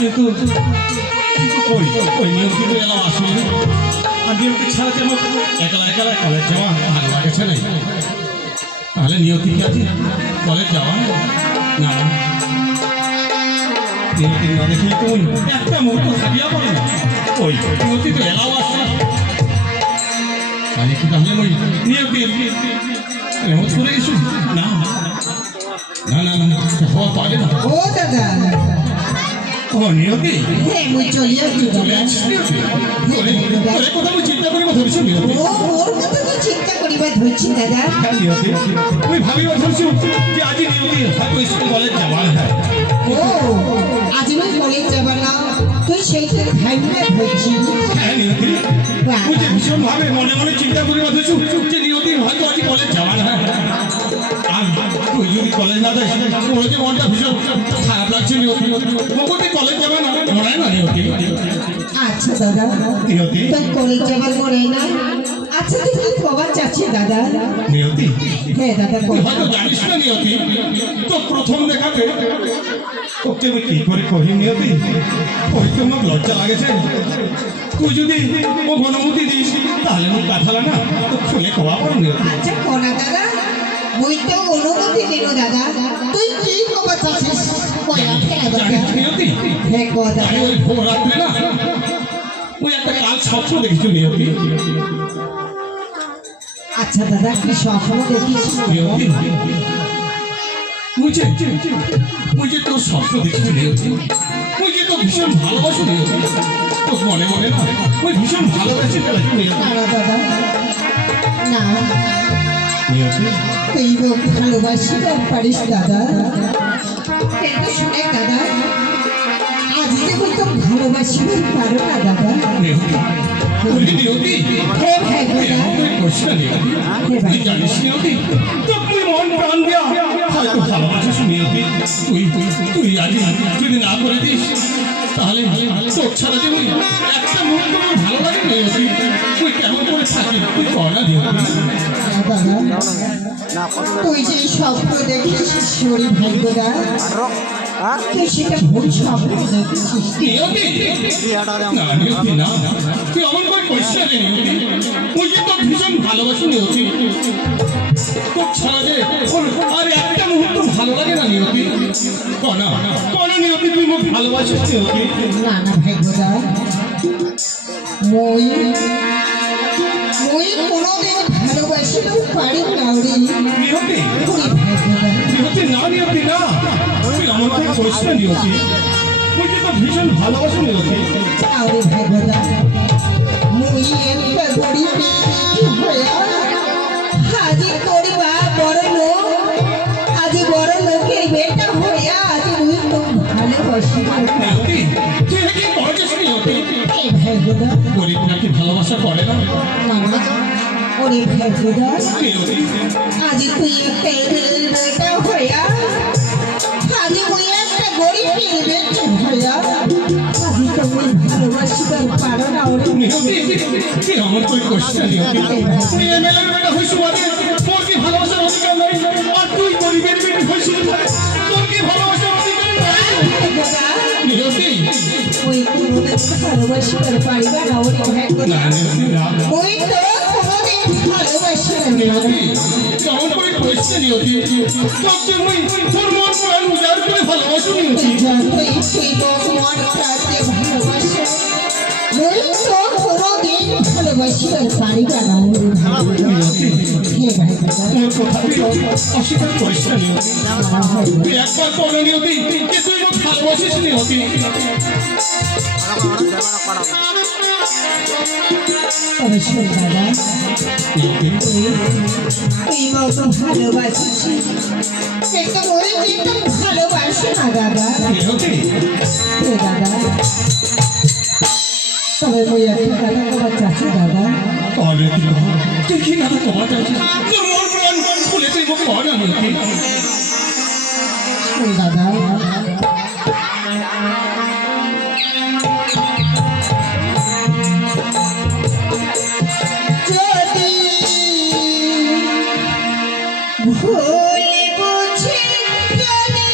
কিন্তু ওই ওই নিয়মটি তো এলাম আসলে আর নিয়মটি ছাড়া যেমন একলা একলা কলেজ যাওয়া ভালো লাগেছে না তাহলে নিয়তি কি আছে কলেজ যাওয়া না নিয়তি না দেখলে তো একটা মুহূর্ত থাকিয়া পড়ে না ওই নিয়তি তো এলাও আসে না কি তাহলে ওই নিয়তি এমন করে গেছো না না না না হওয়া পারে না ও দাদা ও নিয়তি হ্যাঁ মুই চলিয়া চলে আসছিস নিয়তি তোরে কথা আমি চিন্তা করি কথা বলছি নিয়তি ও মোর কথা তো চিন্তা করিবা ধরছি দাদা হ্যাঁ নিয়তি আমি ভাবিবা ধরছি যে আজি নিয়তি হয়তো স্কুল কলেজ যাওয়ার হ্যাঁ ও আজ মুই কলেজ যাবা না তুই সেইটা ভাইবা ধরছি হ্যাঁ নিয়তি তুই যে ভীষণ ভাবে মনে মনে চিন্তা করিবা ধরছি যে নিয়তি হয়তো আজি কলেজ যাওয়ার হ্যাঁ আর তুই যদি কলেজ না যাস তোর যে মনটা ভীষণ খারাপ লাগছে নিয়তি মোটামুটি কলেজ যাবে না মনে না নিয়তি আচ্ছা দাদা নিয়তি তুই কলেজ যাবার মনে না আচ্ছা তুই কি কবার চাচ্ছি দাদা নিয়তি হ্যাঁ দাদা তুই হয়তো জানিস না নিয়তি তো প্রথম দেখাতে ওকে আমি কি করে করি নিয়তি ওই তো আমার লজ্জা লাগেছে তুই যদি ও অনুমতি দিস তাহলে আমি কথা না তো খুলে কবা পারো নিয়তি আচ্ছা কোনা দাদা মুই তো অনুমতি দিল দাদা তুই কি কবার চাচ্ছিস কয়া ফেলা দাদা নিয়তি হ্যাঁ কো দাদা আমি ওই ভোর রাত্রে না ওই একটা কাল স্বপ্ন দেখেছি নিয়তি আচ্ছা দাদা কি স্বপ্ন দেখিস নিয়তি তুই যে তোর স্বপ্ন দেখেছি নিয়তি তুই যে তো ভীষণ ভালোবাসো নিয়তি তোর মনে মনে না ওই ভীষণ ভালোবাসি ফেলেছি নিয়তি না দাদা না নিয়তি তুই ভালোবাসি পারিস দাদা কিন্তু শুনে দাদা আজ যে তুই তো ভালোবাসি পারো না দাদা নিয়তি বলি নিয়তি হে ভাই দাদা তুই করছিস না নিয়তি তুই জানিস নিয়তি তো তুই মন প্রাণ দিয়া হয়তো ভালোবাসিস নিয়তি তুই তুই তুই আজ যদি না করে দিস তাহলে তোর ছাড়া যে ওই একটা মুহূর্ত আমার ভালো লাগে নিয়তি তুই কেমন করে থাকি তুই কর না নিয়তি দাদা তুই যে স্বপ্ন দেখিস শরী ভাই দাদা তুই সেটা ভুল স্বপ্ন দেখেছিস নিয়তি না নিয়তি না তুই অমন করে করিস না রে নিয়তি তুই যে তোর ভীষণ ভালোবাসি নিয়তি তোর ছাড়া যে আর একটা মুহূর্ত ভালো লাগে না নিয়তি কনা কনা নিয়তি তুই মোক ভালোবাসিস নিয়তি না না ভাই দাদা মই কোনোদিন ভালোবাসিলেও পারি না রে নিয়তি ওরে ভাই দাদা নিয়তি না নিয়তি না তুই অমন করে করিস না নিয়তি তুই যে তোর ভীষণ ভালোবাসি নিয়তি আরে ভাই দাদা মুই একটা গরিব হইয়া হাজি করিবা বড় লোক আজ বড় লোকের বেটা হইয়া আজ মুই তো ভালোবাসি নিয়তি তুই কি করছিস নিয়তি এই ভাই দাদা গরিব নাকি ভালোবাসা করে না মামা ওরে ভাই দাদা নিয়তি আজ তুই একটা বেটা হইয়া আজ মুই একটা গরিবের বেটা হইয়া আজ তো মুই ভালোবাসিবার পারো না ওরে নিয়তি তুই অমন করে করিস না নিয়তি তুই এমএলএর বেটা হইস মানে তোর কি ভালোবাসার অধিকার নাই আর তুই গরিবের বেটা হইস মানে তোর কি ভালোবাসার অধিকার নাই দাদা নিয়তি ওই কোনোদিন ভালোবাসিবার পারিবা না ওরে ভাই দাদা না নিয়তি না ওই তো কোনোদিন ভালোবাসি না নিয়তি কেমন করে করিস না নিয়তি তোর যে মুই তোর মন প্রাণ উজাড় করে ভালোবাসি নিয়তি যতই তুই মন প্রাণে ভালোবাসে ওই তো কোনোদিন ভালোবাসিবার পারিবা না ওরে ভাই নিয়তি হে ভাই দাদা তোর কথা তুই অস্বীকার করিস না নিয়তি তুই একবার বলো নিয়তি যে তুই মোক ভালোবাসিস নিয়তি অবশ্যই দাদা নিয়তি তুই মতো ভালোবাসিস কিন্তু ওই যেটা ভালোবাসে না দাদা নিয়তি হে দাদা তবে ওই একটা দাদা তোমার চাচি দাদা তাহলে তুই কি না তোমার কাছে তোর মন প্রাণ খুলে তুই মোক কর না নিয়তি শোন দাদা যদি ভুল বুঝি যদি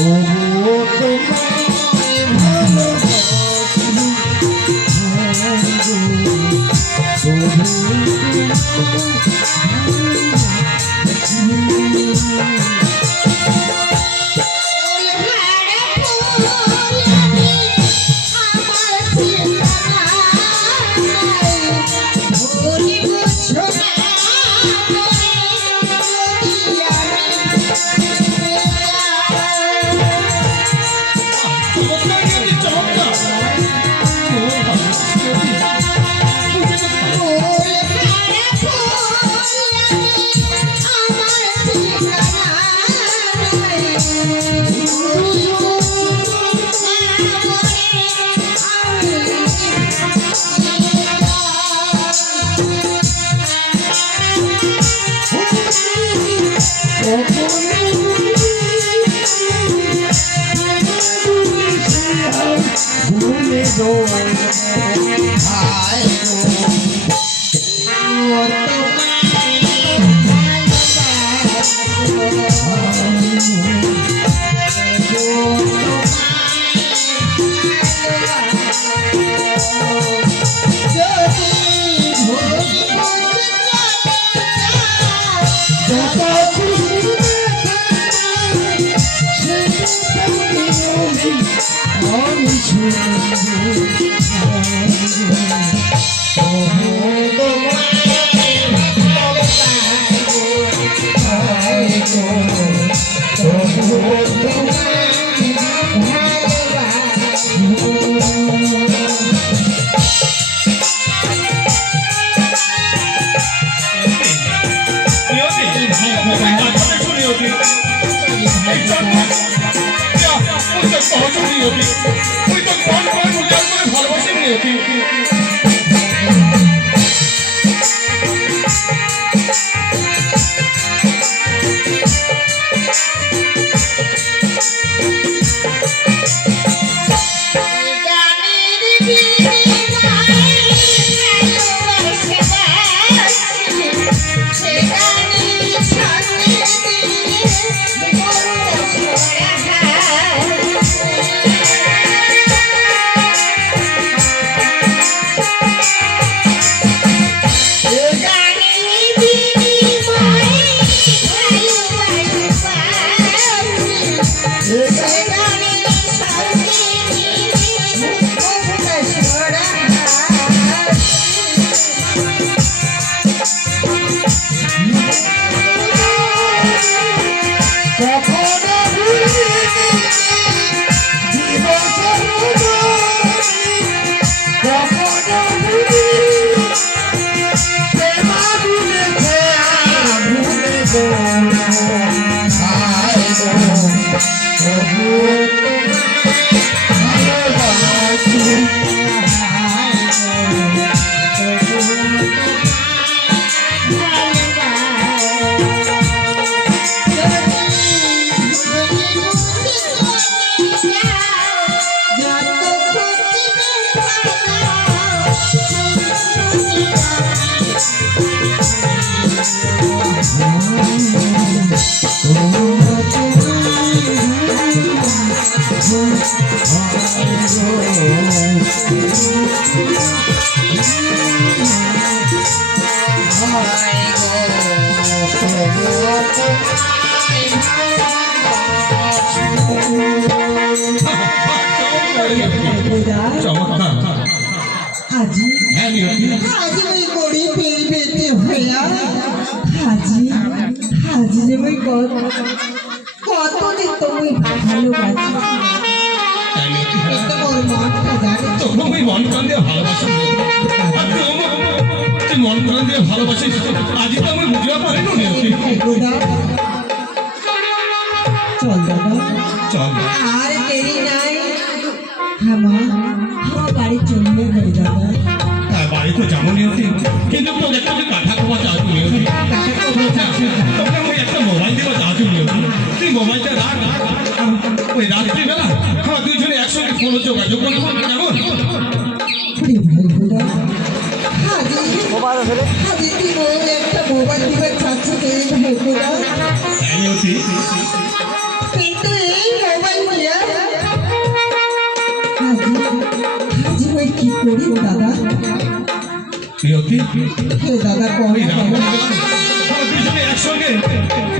তবুও তোমায় চমৎকার নিয়তি, চমৎকার। ও নিয়তি, ভুলে গো হায় নিয়তি, তুমি কথা দেখো নিয়তি। এই জন্ম, ওই তো সহযোগ নিয়তি, ওই তো মন প্রাণ উজাড় করে ভালোবাসেন নিয়তি। চমৎকার। আজি হ্যাঁ নিয়তি, আজি ওই গড়ি পেয়ে পেতে হইয়া আজি আজি যে ওই কতদিন তুমি ভালোবাসি হ্যাঁ নিয়তি, এটা ওর মনটা জানে তবু আমি মন প্রাণ দিয়ে ভালোবাসি। আর তুই মন প্রাণ দিয়ে ভালোবাসিস, আজই তো আমি বুঝতে পারিনি নিয়তি। গোদা চল দাদা চল, আর দেরি নাই হামা হামা বাড়ি চলিয়ে গেল দাদা হ্যাঁ বাড়ি তো যাবো নিয়তি, কিন্তু তোর একটা যে কাঠা খোয়া চাচ্ছ নিয়তি। তোকে আমি একটা মোবাইল দেবো চাচ্ছ নিয়তি, তুই মোবাইলটা রাখ। ওই রাত্রিবেলা আমরা দুইজনে একসঙ্গে ফোনে যোগাযোগ করবো, কেমন? আরে ভাই গোদা হাজি হাজি তুই বল একটা মোবাইল দিবে চাচ্ছ রে ভাই গোদা হ্যাঁ নিয়তি, কিন্তু এই মোবাইল হে দাদা ওই কবে রাত আমরা দুজনে একসঙ্গে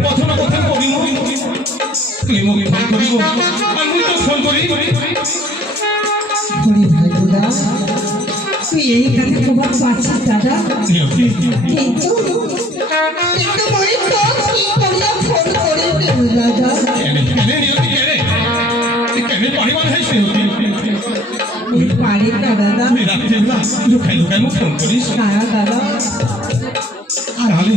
কথন কথন করিব তুই মুখে ফোন করিব আমি তো ফোন করি হরি ভাই দাদা তুই এইখানে খবর পাচ্ছিস দাদা নিয়তি কিন্তু কিন্তু মই তো কি করিয়া ফোন করে দেব দাদা কেনে কেনে নিয়তি কেনে কেনে পারিবার হয় নিয়তি ওই পারে না দাদা তুই রাত্রিবেলা লুকাই লুকাই মুখ ফোন করিস হ্যাঁ দাদা তাহলে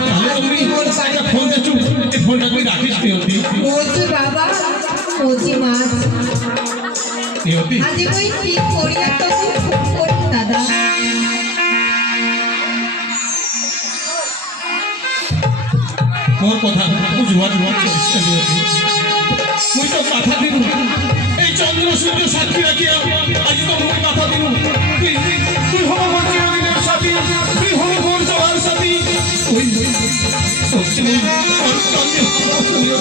তাহলে তুমি একটা ফোন দিচ্ছু এই ফোনটা তুই রাখিস নিয়তি বলছি বাবা বলছি মাছ নিয়তি আজি মই কি করিয়া তোকে ফোন করি দাদা মোর কথা বুঝবার চেষ্টা নিয়তি মুই তো কথা দিন এই চন্দ্র সূর্য সাক্ষী রাখিয়া আজ তো মুই কথা দিন তুই তুই হব মোর চিরদিনের সাথী তুই হব মোর চলার সাথী ওই